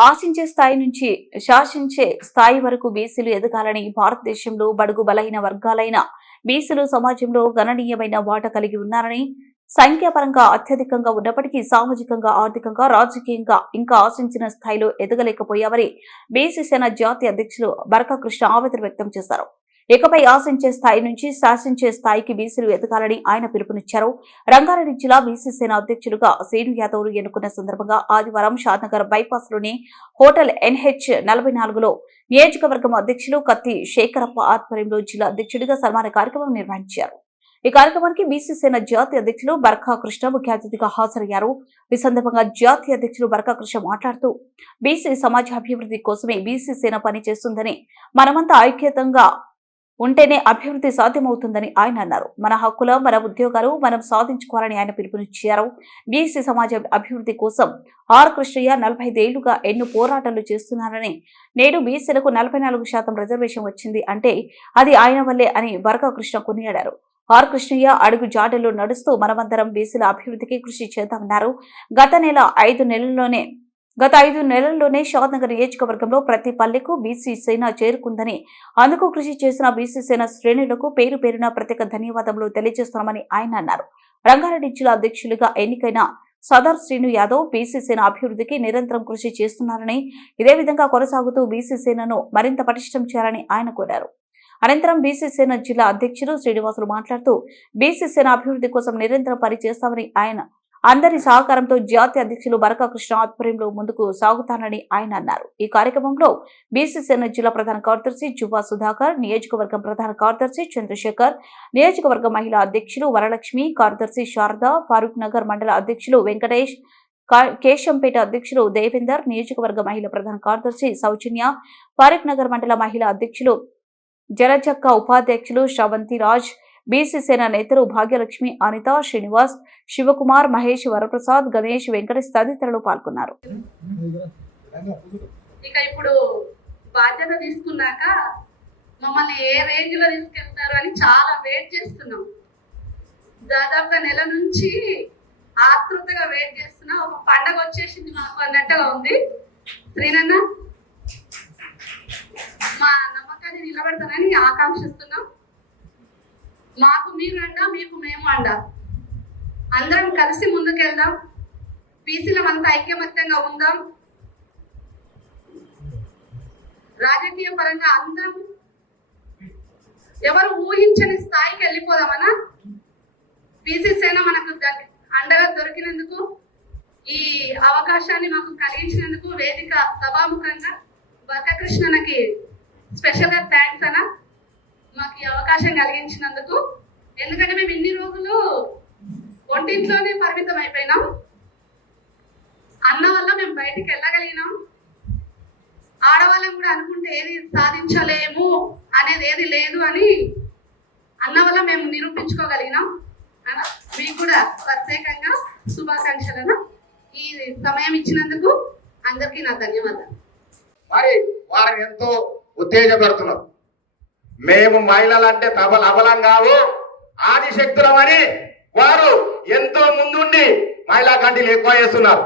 ఆశించే స్థాయి నుంచి శాసించే స్థాయి వరకు బీసీలు ఎదగాలని భారతదేశంలో బడుగు బలహీన వర్గాలైన బీసీలు సమాజంలో గణనీయమైన వాట కలిగి ఉన్నారని సంఖ్యాపరంగా అత్యధికంగా ఉన్నప్పటికీ సామాజికంగా ఆర్థికంగా రాజకీయంగా ఇంకా ఆశించిన స్థాయిలో ఎదగలేకపోయామని బీసీ సేన జాతీయ అధ్యక్షులు బరక కృష్ణ ఆవేదన వ్యక్తం చేశారు. ఇకపై ఆశించే స్థాయి నుంచి శాసించే స్థాయికి బీసీలు ఎదగాలని ఆయన పిలుపునిచ్చారు. రంగారెడ్డి జిల్లా బీసీ సేన అధ్యక్షులుగా శ్రీను యాదవ్ ఎన్నుకున్న సందర్భంగా ఆదివారం షాద్నగర్ బైపాస్లోని హోటల్ ఎన్హెచ్ నలభై నాలుగులో నియోజకవర్గం అధ్యక్షులు కత్తి శేఖరప్ప ఆధ్వర్యంలో జిల్లా అధ్యక్షుడిగా సన్మాన కార్యక్రమం నిర్వహించారు. ఈ కార్యక్రమానికి బీసీ సేన జాతీయ అధ్యక్షులు బర్ఖా కృష్ణ ముఖ్య అతిథిగా హాజరయ్యారు. ఈ సందర్భంగా జాతీయ అధ్యక్షులు బర్ఖా కృష్ణ మాట్లాడుతూ బీసీ సమాజ అభివృద్ధి కోసమే బీసీ సేన పనిచేస్తుందని మనమంతా ఐక్యతంగా ఉంటేనే అభివృద్ధి సాధ్యమవుతుందని ఆయన అన్నారు. మన హక్కుల మన ఉద్యోగాలు మనం సాధించుకోవాలని ఆయన పిలుపునిచ్చారు. బీసీ సమాజ అభివృద్ధి కోసం ఆర్ కృష్ణయ్య నలభై ఐదేళ్ళుగా ఎన్నో పోరాటాలు చేస్తున్నారని నేడు బీసీలకు నలభై నాలుగు శాతం రిజర్వేషన్ వచ్చింది అంటే అది ఆయన వల్లే అని బరక కృష్ణ కొనియాడారు. ఆర్ కృష్ణయ్య అడుగు జాడల్లో నడుస్తూ మనమందరం బీసీల అభివృద్ధికి కృషి చేద్దామన్నారు. గత నెల ఐదు నెలల్లోనే గత ఐదు నెలల్లోనే షాద్నగర్ నియోజకవర్గంలో ప్రతి పల్లెకు బీసీ సేన చేరుకుందని అందుకు కృషి చేసిన బీసీ సేన శ్రేణులకు పేరు పేరున ప్రత్యేక ధన్యవాదములు తెలియజేస్తున్నామని ఆయన అన్నారు. రంగారెడ్డి జిల్లా అధ్యక్షులుగా ఎన్నికైన సదర్ శ్రీను యాదవ్ బీసీ సేన అభివృద్ధికి నిరంతరం కృషి చేస్తున్నారని ఇదే విధంగా కొనసాగుతూ బీసీ సేనను మరింత పటిష్టం చేయాలని ఆయన కోరారు. అనంతరం బీసీ సేన జిల్లా అధ్యక్షులు శ్రీనివాసులు మాట్లాడుతూ బీసీ సేన అభివృద్ధి కోసం నిరంతరం పనిచేస్తామని ఆయన అందరి సహకారంతో జాతీయ అధ్యక్షులు బరక కృష్ణ ఆధ్వర్యంలో ముందుకు సాగుతానని ఆయన అన్నారు. ఈ కార్యక్రమంలో బీసీ జిల్లా ప్రధాన కార్యదర్శి జువా సుధాకర్ నియోజకవర్గం ప్రధాన కార్యదర్శి చంద్రశేఖర్ నియోజకవర్గ మహిళా అధ్యక్షులు వరలక్ష్మి కార్యదర్శి శారద ఫారూక్ నగర్ మండల అధ్యక్షులు వెంకటేష్ కేశంపేట అధ్యక్షులు దేవేందర్ నియోజకవర్గ మహిళా ప్రధాన కార్యదర్శి సౌజన్య ఫారూక్ నగర్ మండల మహిళా అధ్యక్షులు జలచక్క ఉపాధ్యక్షులు శ్రవంతి రాజ్ బీసీ సేన నేతలు భాగ్యలక్ష్మి అనిత శ్రీనివాస్ శివకుమార్ మహేష్ వరప్రసాద్ గణేష్ వెంకటేష్ తదితరులు పాల్గొన్నారు. ఇక ఇప్పుడు బాధ్యత తీసుకున్నాక మమ్మల్ని ఏ రేంజ్లో తీసుకెళ్తారు అని చాలా వెయిట్ చేస్తున్నాం. దాదాపుగా నెల నుంచి ఆతృతగా వెయిట్ చేస్తున్నాం. ఒక పండగ వచ్చేసింది మాకు అన్నట్టుగా ఉంది. శ్రీనన్న మా నమ్మకాన్ని నిలబెడతానని ఆకాంక్షిస్తున్నాం. మాకు మీరు అండ మీకు మేము అండ అందరం కలిసి ముందుకెళ్దాం. బీసీలమంతా ఐక్యమత్యంగా ఉందాం. రాజకీయ పరంగా అందరం ఎవరు ఊహించని స్థాయికి వెళ్ళిపోదామనా? బీసీ సేన మనకు అండగా దొరికినందుకు ఈ అవకాశాన్ని మాకు కలిగించినందుకు వేదిక సభాముఖంగా బకకృష్ణనకి స్పెషల్గా థ్యాంక్స్ అన్న. మాకు ఈ అవకాశం కలిగించినందుకు. ఎందుకంటే మేము ఇన్ని రోజులు ఒంటింట్లోనే పరిమితం అయిపోయినాం. అన్న వల్ల మేము బయటికి వెళ్ళగలిగినాం. ఆడవాళ్ళం కూడా అనుకుంటే ఏది సాధించలేము అనేది ఏది లేదు అని అన్న వల్ల మేము నిరూపించుకోగలిగినాం. అన్న మీకు కూడా ప్రత్యేకంగా శుభాకాంక్షలను ఈ సమయం ఇచ్చినందుకు అందరికీ నా ధన్యవాదాలు. మరి వారిని ఎంతో ఉత్తేజపడుతున్నారు మేము మహిళలంటే తబల అబలం కావు. ఆదిశక్తులమని వారు ఎంతో ముందుండి మహిళా కంటిలు ఎక్కువ చేస్తున్నారు.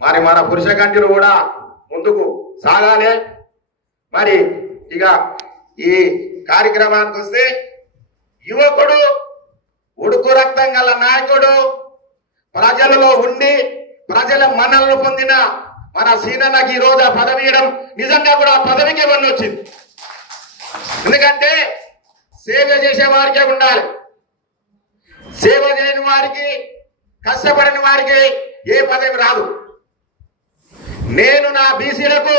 మరి మన పురుష కంటిలు కూడా ముందుకు సాగాలి. మరి ఇక ఈ కార్యక్రమానికి వస్తే యువకుడు ఉడుకు రక్తం గల నాయకుడు ప్రజలలో ఉండి ప్రజల మన్నలను పొందిన మన సీనన్నకి ఈరోజు ఆ పదవి ఇవ్వడం నిజంగా కూడా ఆ పదవికి ఇవ్వని వచ్చింది ఎందుకంటే సేవ చేసే వారికే ఉండాలి. సేవ చేయని వారికి కష్టపడిన వారికి ఏ పదవి రాదు. నేను నా బీసీలకు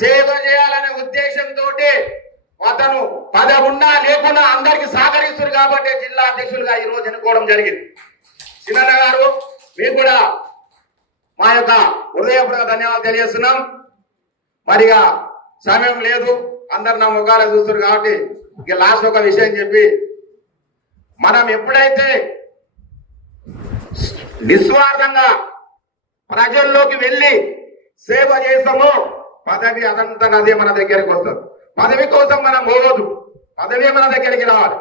సేవ చేయాలనే ఉద్దేశంతో అతను పదవి ఉన్నా లేకున్నా అందరికి సహకరిస్తారు కాబట్టి జిల్లా అధ్యక్షులుగా ఈ రోజు ఎన్నుకోవడం జరిగింది. చిన్న గారు మీకు కూడా మా యొక్క హృదయపూర్వక ధన్యవాదాలు తెలియజేస్తున్నాం. మరిగా సమయం లేదు. అందరు నా ముఖాలు చూస్తారు కాబట్టి ఇక లాస్ట్ ఒక విషయం చెప్పి మనం ఎప్పుడైతే నిస్వార్థంగా ప్రజల్లోకి వెళ్ళి సేవ చేస్తామో పదవి అదంతా అదే మన దగ్గరికి వస్తుంది. పదవి కోసం మనం పోవద్దు. పదవి మన దగ్గరికి రావాలి.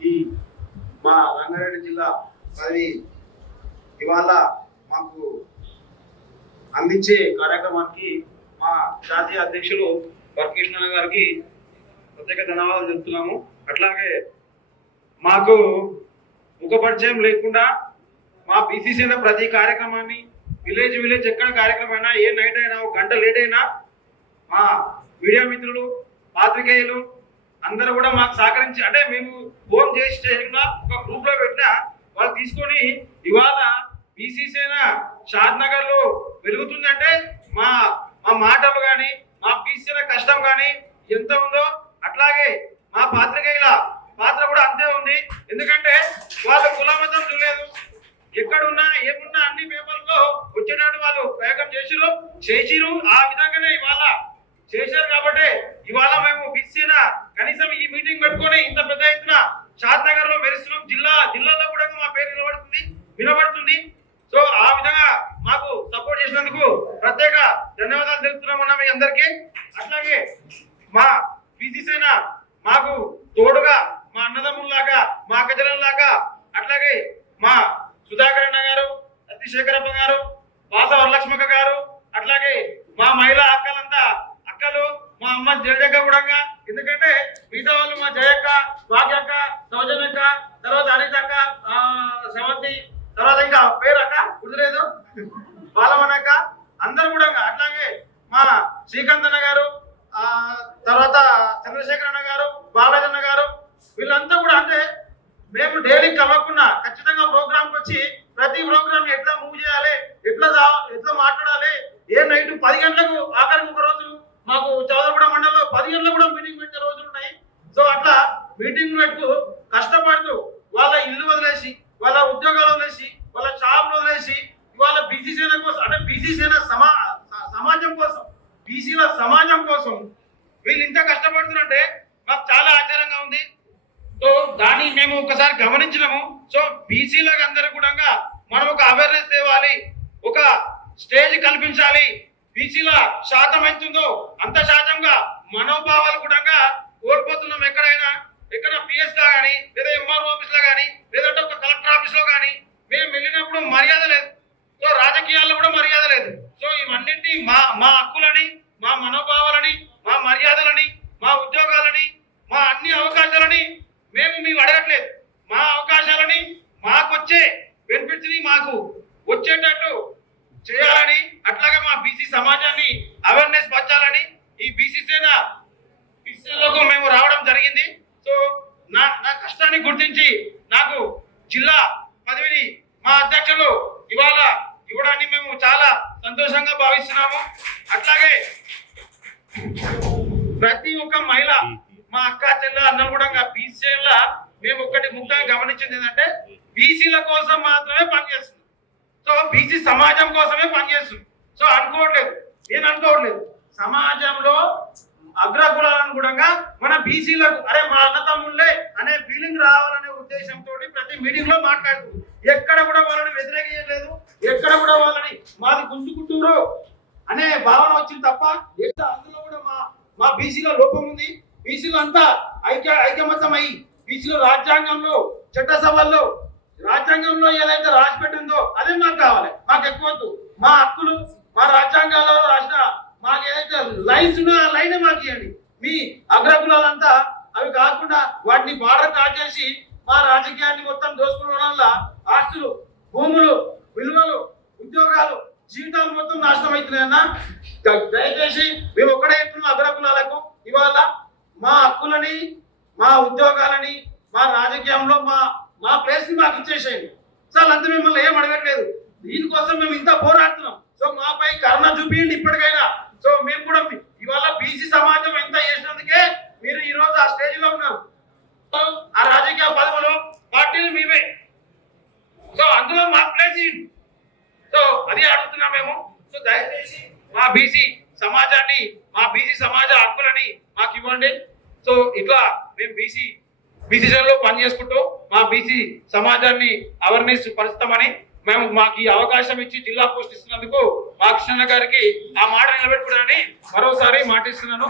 ఈ మా రంగారెడ్డి జిల్లా పదవి ఇవాళ మాకు అందించే కార్యక్రమానికి మా జాతీయ అధ్యక్షులు వరకృష్ణ గారికి ప్రత్యేక ధన్యవాదాలు చెప్తున్నాము. అట్లాగే మాకు ముఖ పరిచయం లేకుండా మా బీసీసీ అయిన ప్రతి కార్యక్రమాన్ని విలేజ్ విలేజ్ ఎక్కడ కార్యక్రమం అయినా ఏ నైట్ అయినా ఒక గంట లేట్ అయినా మా మీడియా మిత్రులు పాత్రికేయులు అందరూ కూడా మాకు సహకరించి అంటే మేము ఫోన్ చేసి చేయకుండా ఒక గ్రూప్లో పెట్టినా వాళ్ళు తీసుకొని ఇవాళ బీసీసీ అయిన షాద్ నగర్లో వెలుగుతుందంటే మా మా మాటలు కానీ మా బీసీ కష్టం కానీ ఎంత ఉందో అట్లాగే మా పాత్రికేయుల పాత్ర కూడా అంతే ఉంది. ఎందుకంటే వాళ్ళు కులమతం చూడలేదు. ఎక్కడున్నా ఏమున్నా అన్ని పేపర్లో వచ్చేటట్టు వాళ్ళు ప్రయోగం చేసిరు చేసిరు ఆ విధంగానే ఇవాళ చేశారు కాబట్టి ఇవాళ మేము బీసీన కనీసం ఈ మీటింగ్ పెట్టుకొని ఇంత పెద్ద ఎత్తున షాద్ నగర్లో మెరుస్తున్నాం. జిల్లా జిల్లాలో కూడా మా పేరు నిలబడుతుంది వినబడుతుంది సో ఆ విధంగా మాకు సపోర్ట్ చేసినందుకు ప్రత్యేక ధన్యవాదాలు తెలుపుతున్నామన్నా మీ అందరికీ. అట్లాగే మా బీసీసీన మాకు తోడుగా మా అన్నదమ్ముల్లాగా మా అక్కజనంలాగా అట్లాగే మా సుధాకర్ అన్న గారు అతిశేఖరప్ప గారు వాస వరలక్ష్మక్క గారు అట్లాగే మా మహిళా అక్కలంతా అక్కలు మా అమ్మ జయజక్క కూడా ఎందుకంటే మిగతా వాళ్ళు మా జయక్క భాగ్యక్క సౌజన్యక్క తర్వాత అనితక్క ఆ, శ్రవంతి తర్వాత ఇంకా పేరు గుర్తులేదు? బాలమనక్క అందరు కూడా అట్లాగే మా శ్రీకాంత్ అన్న గారు ఆ తర్వాత చంద్రశేఖర్ అన్న గారు బాలాజన్న గారు వీళ్ళంతా కూడా అంటే మేము డైలీ కలవకుండా ఖచ్చితంగా ప్రోగ్రామ్ వచ్చి ప్రతి ప్రోగ్రామ్ ఎట్లా మూవ్ చేయాలి ఎట్లా ఎట్లా మాట్లాడాలి ఏ నైట్ పది గంటలకు ఆఖరికి ఒక రోజు మాకు చౌదరగూడ మండలంలో పది గంటలకు కూడా మీటింగ్ పెట్టే రోజులు ఉన్నాయి. సో అట్లా మీటింగ్ పెడుతూ కష్టపడుతూ వాళ్ళ ఇల్లు వదిలేసి వాళ్ళ ఉద్యోగాలు వదిలేసి వాళ్ళ షాప్ వదిలేసి ఇవాళ బీసీ సేన కోసం అంటే బీసీ సేన సమా సమాజం కోసం బీసీల సమాజం కోసం వీళ్ళు ఇంత కష్టపడుతున్నారంటే మాకు చాలా ఆశ్చర్యంగా ఉంది. సో దాన్ని మేము ఒకసారి గమనించినాము. సో బీసీలకు అందరూ కూడా మనం ఒక అవేర్నెస్ తేవాలి ఒక స్టేజ్ కల్పించాలి. బీసీల శాతం ఎంత ఉందో అంత శాతంగా మనోభావాలు కూడా కోల్పోతున్నాం ఎక్కడైనా. ఎక్కడ పిఎస్ లా కానీ లేదా ఎంఆర్ఓ ఆఫీస్లో కానీ లేదంటే ఒక కలెక్టర్ ఆఫీస్లో కానీ మేము వెళ్ళినప్పుడు మర్యాద లేదు. సో రాజకీయాల్లో కూడా మర్యాద లేదు. సో ఇవన్నింటినీ మా మా హక్కులని మా మనోభావాలని మా మర్యాదలని మా ఉద్యోగాలని మా అన్ని అవకాశాలని మేము మేము అడగట్లేదు. మా అవకాశాలని మాకు వచ్చే బెనిఫిట్స్ని మాకు వచ్చేటట్టు చేయాలని అట్లాగే మా బీసీ సమాజాన్ని అవేర్నెస్ పంచాలని ఈ బీసీ సేన బీసీలోకి మేము రావడం జరిగింది. సో నా నా కష్టాన్ని గుర్తించి నాకు జిల్లా పదవిని మా అధ్యక్షులు ఇవాళ ఇవ్వడాన్ని మేము చాలా సంతోషంగా భావిస్తున్నాము. అట్లాగే ప్రతి ఒక్క మహిళ మా అక్క చెల్ల అన్న కూడా బీసీల మేము ఒకటి ముఖ్యంగా గమనించింది ఏంటంటే బీసీల కోసం మాత్రమే పనిచేస్తుంది సో బీసీ సమాజం కోసమే పనిచేస్తుంది సో అనుకోవట్లేదు. నేను అనుకోవట్లేదు. సమాజంలో అగ్రకులాలను కూడా మన బీసీలకు అరే మా అన్నతమ్ముళ్ళే అనే ఫీలింగ్ రావాలనే ఉద్దేశంతో ప్రతి మీటింగ్లో మాట్లాడుతుంది. ఎక్కడ కూడా వాళ్ళని వ్యతిరేకించలేదు. ఎక్కడ కూడా వాళ్ళని మాది గుంజుకుంటూరు అనే భావన వచ్చింది తప్ప ఎక్కడ అందులో కూడా మా మా బీసీలో లోపం ఉంది. బీసీలో అంతా ఐక్య ఐకమత్యం అయ్యి బీసీలో రాజ్యాంగంలో చట్టసభల్లో రాజ్యాంగంలో ఏదైతే రాసి పెట్టిందో అదే మాకు కావాలి. మాకు ఎక్కువ మా హక్కులు మా రాజ్యాంగాల్లో రాసిన మాకు ఏదైతే లైన్స్ ఉన్నాయో ఆ లైన్ మాకు ఇవ్వండి మీ అగ్రకులాలంతా అవి కాకుండా వాటిని బార్డర్ కాచేసి మా రాజకీయాన్ని మొత్తం దోసుకోవడం వల్ల ఆస్తులు భూములు విలువలు ఉద్యోగాలు జీవితాలు మొత్తం నాశనం అవుతున్నాయన్న దయచేసి మేము ఒక్కడే చెప్తున్నాం అగ్రకులాలకు ఇవాళ మా హక్కులని మా ఉద్యోగాలని మా రాజకీయంలో మా మా ప్లేస్ని మాకు ఇచ్చేసేయండి. సార్ అంతా మిమ్మల్ని ఏం అడగట్లేదు. దీనికోసం మేము ఇంత పోరాడుతున్నాం. సో మాపై కరుణ చూపించండి ఇప్పటికైనా. సో మేము కూడా ఇవాళ బీసీ సమాజం ఎంత చేసినందుకే మీరు ఈ రోజు ఆ స్టేజ్లో ఉన్నారు. ఆ రాజకీయ పదవులు పార్టీలు మీవే. సో అందులో మా ప్లేస్ సో అది అడుగుతున్నాం మేము. సో దయచేసి మా బీసీ సమాజాన్ని మా బీసీ సమాజ హక్కులని మాకు ఇవ్వండి. సో ఇట్లా మేము బీసీ బీసీ లో పని చేసుకుంటూ మా బీసీ సమాజాన్ని అవేర్నెస్ పరుస్తామని మేము మాకు ఈ అవకాశం ఇచ్చి జిల్లా పోస్ట్ ఇస్తున్నందుకు మా కృష్ణ గారికి ఆ మాట నిలబెట్టుకున్నానని మరోసారి మాటిస్తున్నాను.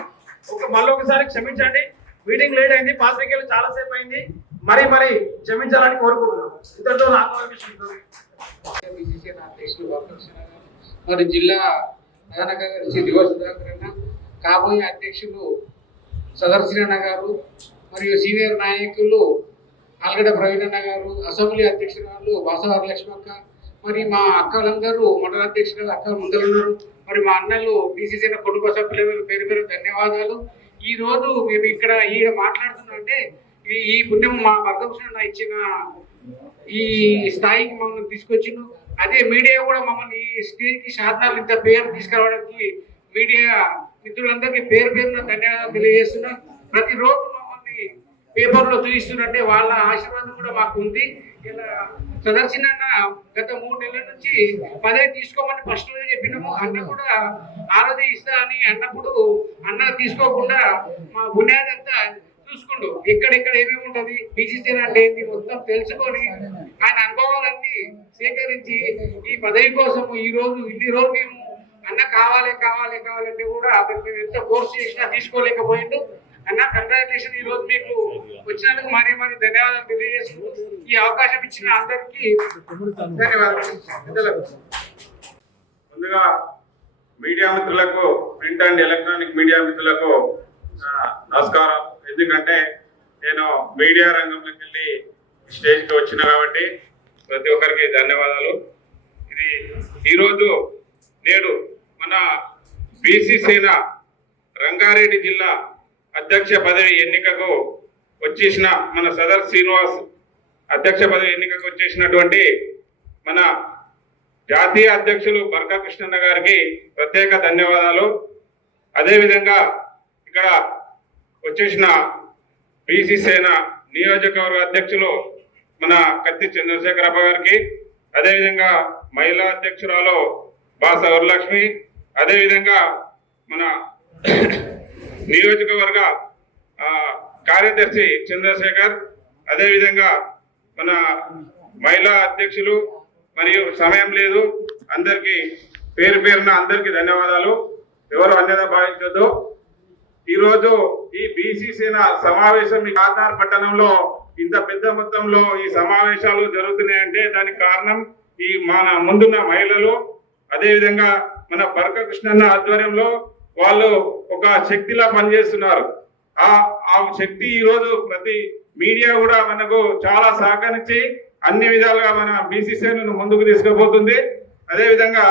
ఒక మళ్ళీ ఒకసారి క్షమించండి. మీటింగ్ లేట్ అయింది పాత్రికేయులు చాలా సేపు అయింది. మరి మరి క్షమించాలని కోరుకుంటున్నాను ఇంతటితో నాకు మరి జిల్లా ప్రధాన కార్యదర్శి దివస్ సుధాకర్ కాబోయే అధ్యక్షులు సదర్శిరన్న గారు మరియు సీనియర్ నాయకులు ఆల్గడ ప్రవీణ గారు అసెంబ్లీ అధ్యక్షురాలు బాసవారి లక్ష్మక్క మరి మా అక్కలందరూ మండల అధ్యక్షులు అక్క ముందర ఉన్నారు మరి మా అన్నలు బీసీసీ కుటుంబ సభ్యులు పేరు పేరు ధన్యవాదాలు. ఈ రోజు మేము ఇక్కడ ఈడ మాట్లాడుతున్నాం అంటే ఈ ఈ పుణ్యం మా వర్గభూషణ ఇచ్చిన ఈ స్థాయికి మమ్మల్ని తీసుకొచ్చిండు. అదే మీడియా కూడా మమ్మల్ని ఈ స్టేజ్కి సాధనాలు ఇంత పేరు తీసుకురావడానికి మీడియా మిత్రులందరికీ పేరు పేరున ధన్యవాదాలు తెలియజేస్తున్నా. ప్రతిరోజు పేపర్లో చూపిస్తున్నట్టే వాళ్ళ ఆశీర్వాదం కూడా మాకు ఉంది ఇలా ప్రదర్శన గత మూడు నెలల నుంచి పదవి తీసుకోమని ఫస్ట్ రోజు చెప్పినాము. అన్న కూడా ఆ ఇస్తా అని అన్నప్పుడు అన్న తీసుకోకుండా మా బునియాది అంతా చూసుకుండు. ఎక్కడెక్కడ ఏమేమి ఉంటది బీసీసీ అంటే ఏంటి మొత్తం తెలుసుకొని ఆయన అనుభవాలన్నీ సేకరించి ఈ పదవి కోసం ఈ రోజు ఇన్ని రోజులు మేము అన్న కావాలి కావాలి కావాలంటే కూడా అతను మేము ఎంత కోర్సు చేసినా తీసుకోలేకపోయిండు. అన్న కంగ్రాచులేషన్ ఈ రోజు మీకు వచ్చినందుకు మరీ మరీ ధన్యవాదాలు తెలియజేస్తూ ఈ అవకాశం ఇచ్చిన అందరికీ ధన్యవాదాలు. ముందుగా మీడియా మిత్రులకు ప్రింట్ అండ్ ఎలక్ట్రానిక్ మీడియా మిత్రులకు నమస్కారం. ఎందుకంటే నేను మీడియా రంగంలోకి వెళ్ళి స్టేజ్కి వచ్చిన కాబట్టి ప్రతి ఒక్కరికి ధన్యవాదాలు. ఇది ఈరోజు నేడు మన బీసీ సేన రంగారెడ్డి జిల్లా అధ్యక్ష పదవి ఎన్నికకు వచ్చేసిన మన సదర్ శ్రీనివాస్ అధ్యక్ష పదవి ఎన్నికకు వచ్చేసినటువంటి మన జాతీయ అధ్యక్షులు బర్కా కృష్ణన్న గారికి ప్రత్యేక ధన్యవాదాలు. అదేవిధంగా ఇక్కడ వచ్చేసిన బీసీ సేన నియోజకవర్గ అధ్యక్షులు మన కత్తి చంద్రశేఖరప్ప గారికి అదేవిధంగా మహిళా అధ్యక్షురాలు బాస వరలక్ష్మి అదేవిధంగా మన నియోజకవర్గ కార్యదర్శి చంద్రశేఖర్ అదేవిధంగా మన మహిళా అధ్యక్షులు మరియు సమయం లేదు. అందరికీ పేరు పేరున అందరికీ ధన్యవాదాలు. ఎవరు అన్యత భావించొద్దు. ఈరోజు ఈ బీసీ సేన సమావేశం ఈ కాతార్ పట్టణంలో ఇంత పెద్ద మొత్తంలో ఈ సమావేశాలు జరుగుతున్నాయంటే దానికి కారణం ఈ మన ముందున్న మహిళలు అదేవిధంగా మన బర్క కృష్ణన్న ఆధ్వర్యంలో వాళ్ళు ఒక శక్తిలా పనిచేస్తున్నారు. ఆ ఆ శక్తి ఈరోజు ప్రతి మీడియా కూడా మనకు చాలా సహకరించి అన్ని విధాలుగా మన బీసీ సేనను ముందుకు తీసుకుపోతుంది. అదేవిధంగా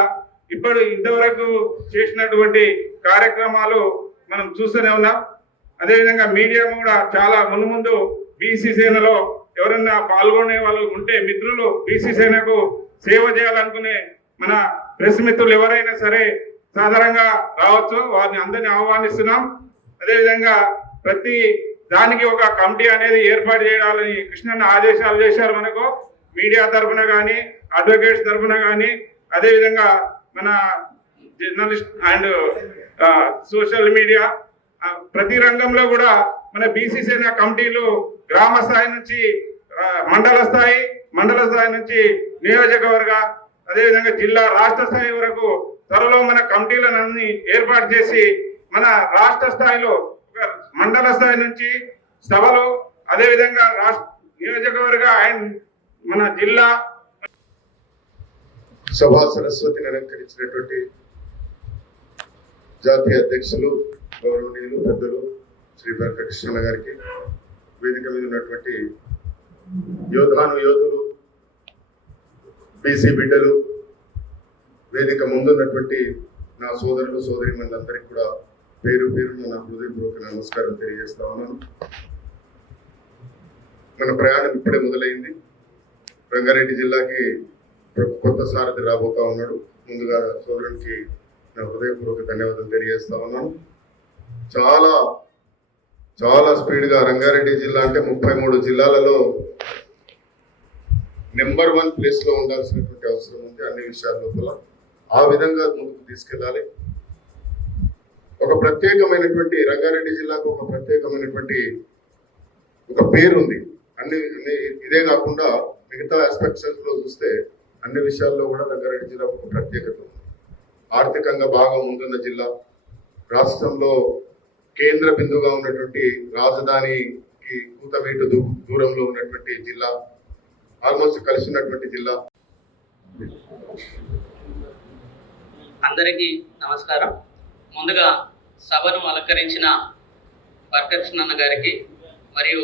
ఇప్పుడు ఇంతవరకు చేసినటువంటి కార్యక్రమాలు మనం చూస్తూనే ఉన్నాం. అదేవిధంగా మీడియా కూడా చాలా మున్ముందు బీసీ సేనలో ఎవరన్నా పాల్గొనే వాళ్ళు ఉంటే మిత్రులు బీసీ సేనకు సేవ చేయాలనుకునే మన ప్రెస్ మిత్రులు ఎవరైనా సరే సాధారణంగా రావచ్చు. వారిని అందరినీ ఆహ్వానిస్తున్నాం. అదేవిధంగా ప్రతి దానికి ఒక కమిటీ అనేది ఏర్పాటు చేయాలని కృష్ణన్న ఆదేశాలు చేశారు మనకు. మీడియా తరఫున కానీ అడ్వకేట్స్ తరఫున కానీ అదేవిధంగా మన జర్నలిస్ట్ అండ్ సోషల్ మీడియా ప్రతి రంగంలో కూడా మన బీసీ సేన కమిటీలు గ్రామ స్థాయి నుంచి మండల స్థాయి మండల స్థాయి నుంచి నియోజకవర్గ అదేవిధంగా జిల్లా రాష్ట్ర స్థాయి వరకు త్వరలో మన కమిటీలను ఏర్పాటు చేసి మన రాష్ట్ర స్థాయిలో ఒక మండల స్థాయి నుంచి సభలు అదేవిధంగా రాష్ట్ర నియోజకవర్గ అండ్ మన జిల్లా సభా సరస్వతిని అలంకరించినటువంటి జాతీయ అధ్యక్షులు గౌరవనీయులు పెద్దలు శ్రీ వెంకటకృష్ణ గారికి వేదిక మీద ఉన్నటువంటి యోధాను యోధులు బీసీ బిడ్డలు వేదిక ముందున్నటువంటి నా సోదరులు సోదరి సోదరిమణులందరికీ కూడా పేరు పేరున నా హృదయపూర్వక నమస్కారం తెలియజేస్తా ఉన్నాను. మన ప్రయాణం ఇప్పుడే మొదలైంది. రంగారెడ్డి జిల్లాకి కొత్త సారథి రాబోతా ఉన్నాడు. ముందుగా సోదరునికి నా హృదయపూర్వక ధన్యవాదాలు తెలియజేస్తా ఉన్నాను. చాలా చాలా స్పీడ్గా రంగారెడ్డి జిల్లా అంటే ముప్పై మూడు జిల్లాలలో నెంబర్ వన్ ప్లేస్లో ఉండాల్సినటువంటి అవసరం ఉంది అన్ని విషయాల లోపల ఆ విధంగా ముందుకు తీసుకెళ్ళాలి. ఒక ప్రత్యేకమైనటువంటి రంగారెడ్డి జిల్లాకు ఒక ప్రత్యేకమైనటువంటి ఒక పేరు ఉంది అన్ని ఇదే కాకుండా మిగతా ఆస్పెక్ట్స్లో చూస్తే అన్ని విషయాల్లో కూడా రంగారెడ్డి జిల్లాకు ఒక ప్రత్యేకత ఉంది. ఆర్థికంగా బాగా ముందున్న జిల్లా. రాష్ట్రంలో కేంద్ర బిందుగా ఉన్నటువంటి రాజధానికి కూతమేటు దూ దూరంలో ఉన్నటువంటి జిల్లా. ఆల్మోస్ట్ కలిసినటువంటి జిల్లా. అందరికీ నమస్కారం. ముందుగా సభను అలంకరించిన వర్కకృష్ణన్న గారికి మరియు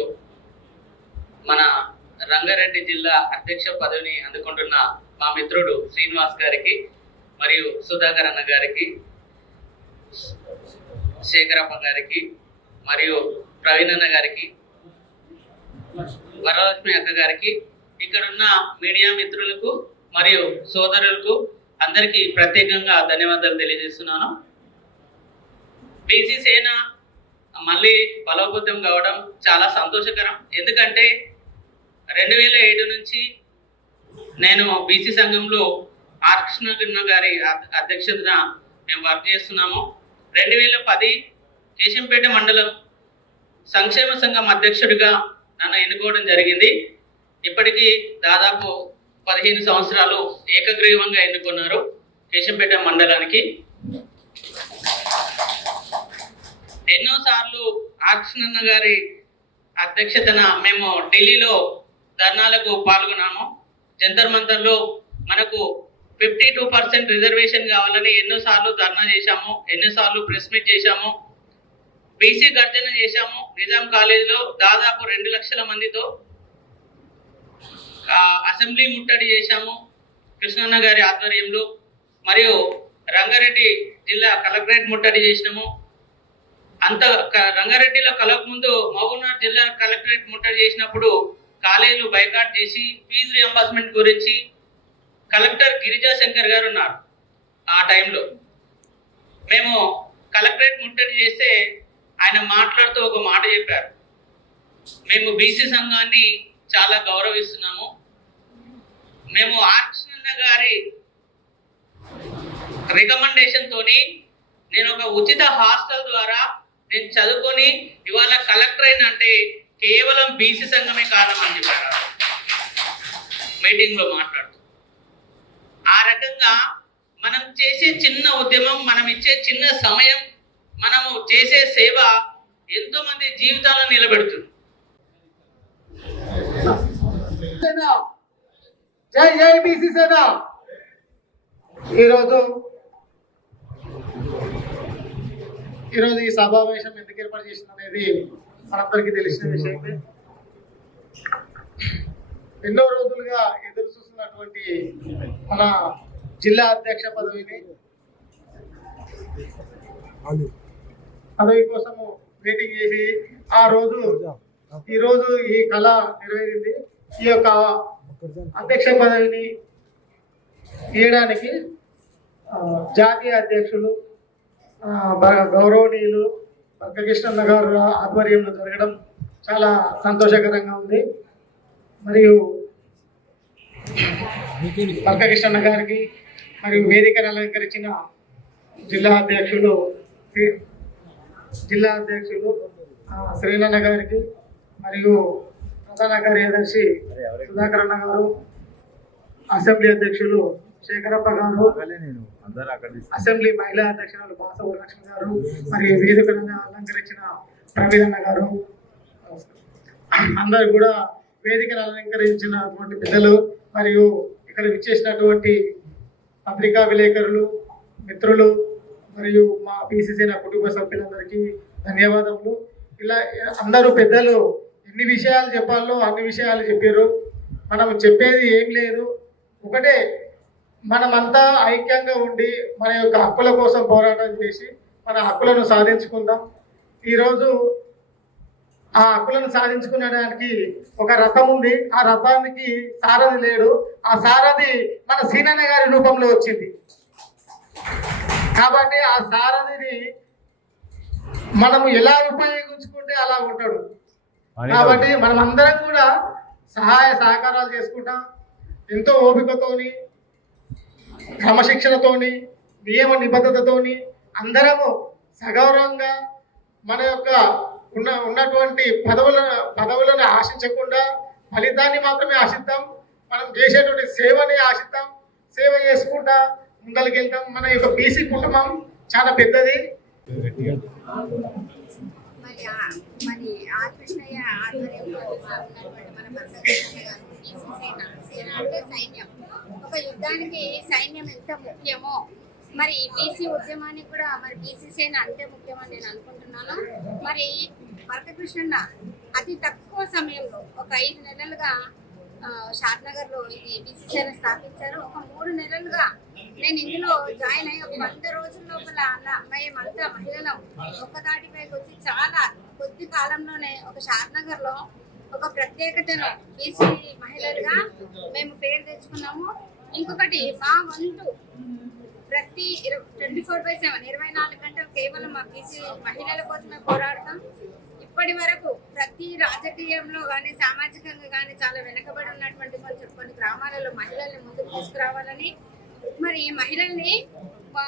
మన రంగారెడ్డి జిల్లా అధ్యక్ష పదవిని అందుకుంటున్న మా మిత్రుడు శ్రీనివాస్ గారికి మరియు సుధాకర్ అన్న గారికి శేఖరప్ప గారికి మరియు ప్రవీణ్ అన్న గారికి వరలక్ష్మి అక్క గారికి ఇక్కడ ఉన్న మీడియా మిత్రులకు మరియు సోదరులకు అందరికీ ప్రత్యేకంగా ధన్యవాదాలు తెలియజేస్తున్నాను. బీసీ సేన మళ్ళీ బలోపేతం కావడం చాలా సంతోషకరం. ఎందుకంటే రెండు వేల ఏడు నుంచి నేను బీసీ సంఘంలో ఆర్ కృష్ణ గారి అధ్యక్షతన మేము వర్క్ చేస్తున్నాము. రెండు వేల పది కేశంపేట మండలం సంక్షేమ సంఘం అధ్యక్షుడిగా నన్ను ఎన్నుకోవడం జరిగింది. ఇప్పటికీ దాదాపు పదిహేను సంవత్సరాలు ఏకగ్రీవంగా ఎన్నుకున్నారు కేశంపేట మండలానికి. ఎన్నోసార్లు ఆర్కృష్ణన్న గారి అధ్యక్షతన మేము ఢిల్లీలో ధర్నాలకు పాల్గొన్నాము. జంతర్ మంతర్లో మనకు ఫిఫ్టీ టూ పర్సెంట్ రిజర్వేషన్ కావాలని ఎన్నోసార్లు ధర్నా చేశాము ఎన్నోసార్లు ప్రెస్ మీట్ చేశాము. బీసీ గర్జన చేశాము. నిజాం కాలేజీలో దాదాపు రెండు లక్షల మందితో అసెంబ్లీ ముట్టడి చేశాము కృష్ణన్న గారి ఆధ్వర్యంలో. మరియు రంగారెడ్డి జిల్లా కలెక్టరేట్ ముట్టడి చేసినాము. అంత క- రంగారెడ్డిలో కలక ముందు మహబూబ్నగర్ జిల్లా కలెక్టరేట్ ముట్టడి చేసినప్పుడు కాలేజీలు బైకాట్ చేసి ఫీజు రియంబర్స్మెంట్ గురించి కలెక్టర్ గిరిజా శంకర్ గారు ఉన్నారు ఆ టైంలో. మేము కలెక్టరేట్ ముట్టడి చేస్తే ఆయన మాట్లాడుతూ ఒక మాట చెప్పారు. మేము బీసీ సంఘాన్ని చాలా గౌరవిస్తున్నాము. మేము ఆర్ గారి రికమెండేషన్ తోని నేను ఒక ఉచిత హాస్టల్ ద్వారా నేను చదువుకొని ఇవాళ కలెక్టర్ అయిన అంటే కేవలం బీసీ సంఘమే కారణం అని చెప్పారు మీటింగ్లో మాట్లాడుతూ. ఆ రకంగా మనం చేసే చిన్న ఉద్యమం మనం ఇచ్చే చిన్న సమయం మనము చేసే సేవ ఎంతోమంది జీవితాలను నిలబెడుతుంది సేన జై జై బీసీ సేన ఈరోజు ఈరోజు ఈ సమావేశం ఎందుకు ఏర్పాటు చేసింది అనేది మనందరికీ తెలిసిన విషయమే ఎన్నో రోజులుగా ఎదురు చూస్తున్నటువంటి మన జిల్లా అధ్యక్ష పదవిని పదవి కోసము మీటింగ్ చేసి ఆ రోజు ఈ రోజు ఈ కళ నెరవేరింది ఈ యొక్క అధ్యక్ష పదవిని ఇవ్వడానికి జాతీయ అధ్యక్షులు గౌరవనీయులు కృష్ణన్న గారు ఆధ్వర్యంలో జరగడం చాలా సంతోషకరంగా ఉంది. మరియు కృష్ణన్న గారికి మరియు వేదికను అలంకరించిన జిల్లా అధ్యక్షులు జిల్లా అధ్యక్షులు శ్రీనన్న గారికి మరియు ప్రధాన కార్యదర్శి సుధాకర్ అన్న గారు అసెంబ్లీ అధ్యక్షులు శేఖరప్ప గారు అసెంబ్లీ మహిళా అధ్యక్షురాలు బాస వరలక్ష్మి గారు మరియు వేదికలను అలంకరించిన ప్రవీణ్ అన్న గారు అందరు కూడా వేదికను అలంకరించినటువంటి పెద్దలు మరియు ఇక్కడ విచ్చేసినటువంటి పత్రికా విలేకరులు మిత్రులు మరియు మా బీసీసీ నా కుటుంబ సభ్యులందరికీ ధన్యవాదములు. ఇలా అందరూ పెద్దలు ఎన్ని విషయాలు చెప్పాలో అన్ని విషయాలు చెప్పారు. మనం చెప్పేది ఏం లేదు. ఒకటే మనమంతా ఐక్యంగా ఉండి మన యొక్క హక్కుల కోసం పోరాటం చేసి మన హక్కులను సాధించుకుందాం. ఈరోజు ఆ హక్కులను సాధించుకునేడానికి ఒక రథం ఉంది. ఆ రథానికి సారథి లేడు. ఆ సారథి మన సీనన్న గారి రూపంలో వచ్చింది. కాబట్టి ఆ సారథిని మనము ఎలా ఉపయోగించుకుంటే అలా ఉంటాడు? కాబట్టి మనం అందరం కూడా సహాయ సహకారాలు చేసుకుంటాం. ఎంతో ఓపికతోని క్రమశిక్షణతోని నియమ నిబద్ధతతోని అందరము సగౌరవంగా మన యొక్క ఉన్న ఉన్నటువంటి పదవుల పదవులను ఆశించకుండా ఫలితాన్ని మాత్రమే ఆశిద్దాం. మనం చేసేటువంటి సేవని ఆశిద్దాం. సేవ చేసుకుంటా ముందరికి మన యొక్క బీసీ కుటుంబం చాలా పెద్దది. మరి ఆ- కృష్ణయ్య ఆధ్వర్యంలో ఉన్నటువంటి మన గారు సేన సేన అంటే సైన్యం. ఒక యుద్ధానికి సైన్యం ఎంత ముఖ్యమో మరి బీసీ ఉద్యమానికి కూడా మరి బీసీ సేన అంతే ముఖ్యమని నేను అనుకుంటున్నాను. మరి వరకకృష్ణన్న అతి తక్కువ సమయంలో ఒక ఐదు నెలలుగా షాద్ షాద్నగర్లో ఇది బీసీ స్థాపించారు. ఒక మూడు నెలలుగా నేను ఇందులో జాయిన్ అయ్యి ఒక వంద రోజుల లోపల నా- ఒక మహిళలం. ఒక్కదాటిపైకి వచ్చి చాలా కొద్ది కాలంలోనే ఒక షాద్నగర్లో ఒక ప్రత్యేకతను బీసీ మహిళలుగా మేము పేరు తెచ్చుకున్నాము. ఇంకొకటి మా వంతు ప్రతి ట్వంటీ ఫోర్ బై సెవెన్ ఇరవై నాలుగు గంటలు కేవలం మా బీసీ మహిళల కోసమే పోరాడతాం ఇప్పటి వరకు ప్రతి రాజకీయంలో కానీ సామాజికంగా కానీ చాలా వెనకబడి ఉన్నటువంటి కొంచెం కొన్ని గ్రామాలలో మహిళల్ని ముందుకు తీసుకురావాలని. మరి ఈ మహిళల్ని ఆ,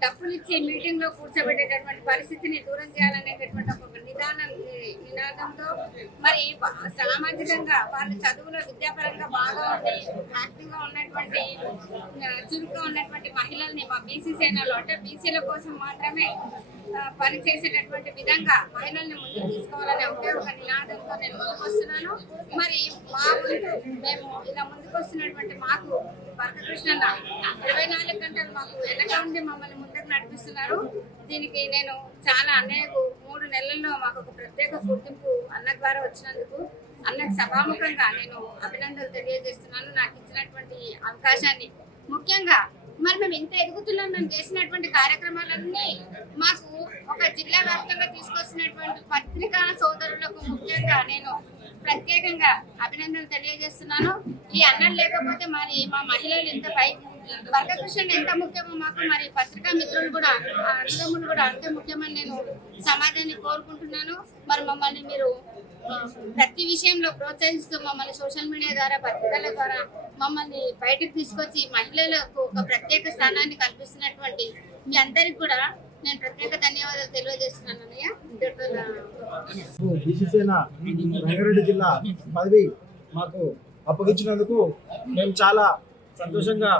డబ్బులు మీటింగ్లో కూర్చోబెట్టేటటువంటి పరిస్థితిని దూరం చేయాలనేటటువంటి ఒక నిదానం నినాదంతో మరి సామాజికంగా వాళ్ళ చదువులో విద్యాపరంగా బాగా ఉండి యాక్టివ్గా ఉన్నటువంటి చురుగ్గా ఉన్నటువంటి మహిళల్ని మా బీసీ సేనలో అంటే బీసీల కోసం మాత్రమే పనిచేసేటటువంటి విధంగా మహిళల్ని ముందుకు తీసుకోవాలనే ఒకే ఒక నినాదంతో నేను ముందుకొస్తున్నాను. మరి మా ముందు మేము ఇలా ముందుకు వస్తున్నటువంటి మాకు వరకృష్ణ ఇరవై నాలుగు గంటలు మాకు వెనక ఉండి మమ్మల్ని ముందుకు నడిపిస్తున్నారు. దీనికి నేను చాలా అన్నయ్యకు మూడు నెలల్లో మాకు ఒక ప్రత్యేక గుర్తింపు అన్న ద్వారా వచ్చినందుకు అన్నకు సభాముఖంగా నేను అభినందనలు తెలియజేస్తున్నాను. నాకు ఇచ్చినటువంటి అవకాశాన్ని. ముఖ్యంగా మరి మేము ఇంత ఎదుగుతున్నాం మేము చేసినటువంటి కార్యక్రమాలన్నీ మాకు ఒక జిల్లా వ్యాప్తంగా తీసుకొచ్చినటువంటి పత్రికా సోదరులకు ముఖ్యంగా నేను ప్రత్యేకంగా అభినందనలు తెలియజేస్తున్నాను. ఈ అన్నం లేకపోతే మరి మా మహిళలు ఇంత పై వర్గకృష్ణ ఎంత ముఖ్యమో మాకు మరి పత్రికా మిత్రులు కూడా ఆ అన్నదమ్ములు కూడా అంతే ముఖ్యమని నేను సమాజాన్ని కోరుకుంటున్నాను. మరి మమ్మల్ని మీరు ప్రతి విషయంలో ప్రోత్సహిస్తూ మమ్మల్ని సోషల్ మీడియా ద్వారా పత్రికల ద్వారా మమ్మల్ని బయటకు తీసుకొచ్చి మహిళలకు ఒక ప్రత్యేక స్థానాన్ని కల్పిస్తున్నటువంటి మీ అందరికి కూడా నేను ప్రత్యేక ధన్యవాదాలు తెలియజేస్తున్నాను అన్నయ్య. రంగారెడ్డి జిల్లా పదవి మాకు అప్పగించినందుకు మేము చాలా సంతోషంగా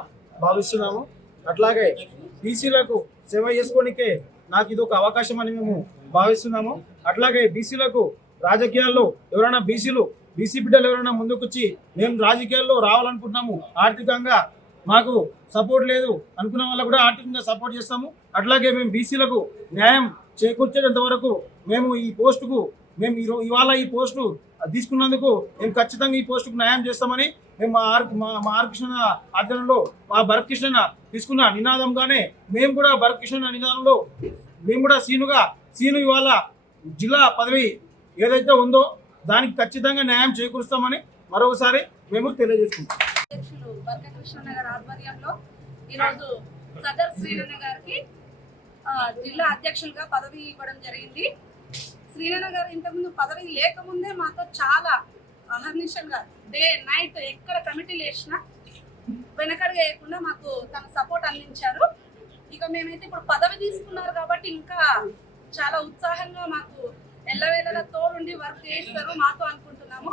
భావిస్తున్నాము. అట్లాగే బీసీలకు సేవ చేసుకోనికే నాకు ఇది ఒక అవకాశం అని మేము భావిస్తున్నాము. అట్లాగే బీసీలకు రాజకీయాల్లో ఎవరైనా బీసీలు బీసీ బిడ్డలు ఎవరైనా ముందుకొచ్చి మేము రాజకీయాల్లో రావాలనుకుంటున్నాము ఆర్థికంగా మాకు సపోర్ట్ లేదు అనుకున్న వాళ్ళకు కూడా ఆర్థికంగా సపోర్ట్ చేస్తాము. అట్లాగే మేము బీసీలకు న్యాయం చేకూర్చేటంత వరకు మేము ఈ పోస్టుకు మేము ఈరో ఇవాళ ఈ పోస్టు తీసుకున్నందుకు మేము ఖచ్చితంగా ఈ పోస్టుకు న్యాయం చేస్తామని మేము మా ఆర్ మా మా ఆధ్వర్యంలో మా భరతకృష్ణ తీసుకున్న నినాదంగానే మేము కూడా భరతకృష్ణ నినాదంలో మేము కూడా సీనుగా సీను ఇవాళ జిల్లా పదవి ఏదైతే ఉందో దానికి ఖచ్చితంగా న్యాయం చేకూరుస్తామని మరొకసారి మేము తెలియజేసుకుంటాం అధ్యక్షులు ఆధ్వర్యంలో ఈరోజు సదర్ గారికి జిల్లా అధ్యక్షులుగా పదవి ఇవ్వడం జరిగింది. శ్రీనన్న గారు ఇంతకుముందు పదవి లేకముందే మాతో చాలా అహర్నిశంగా డే నైట్ ఎక్కడ కమిటీలు వేసినా వెనకడుగు వేయకుండా మాకు తన సపోర్ట్ అందించారు. ఇక మేమైతే ఇప్పుడు పదవి తీసుకున్నారు కాబట్టి ఇంకా చాలా ఉత్సాహంగా మాకు ఎల్లవేళలా తోడుండి వర్క్ చేస్తారు మాతో అనుకుంటున్నాము.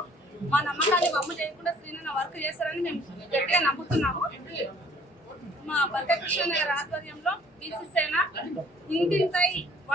మా నమ్మకాన్ని బొమ్మ చేయకుండా శ్రీనన్న వర్క్ చేస్తారని మేము గట్టిగా నమ్ముతున్నాము. మా వర్గకృష్ణ గారి ఆధ్వర్యంలో బీసీ సేన ఇంటింతై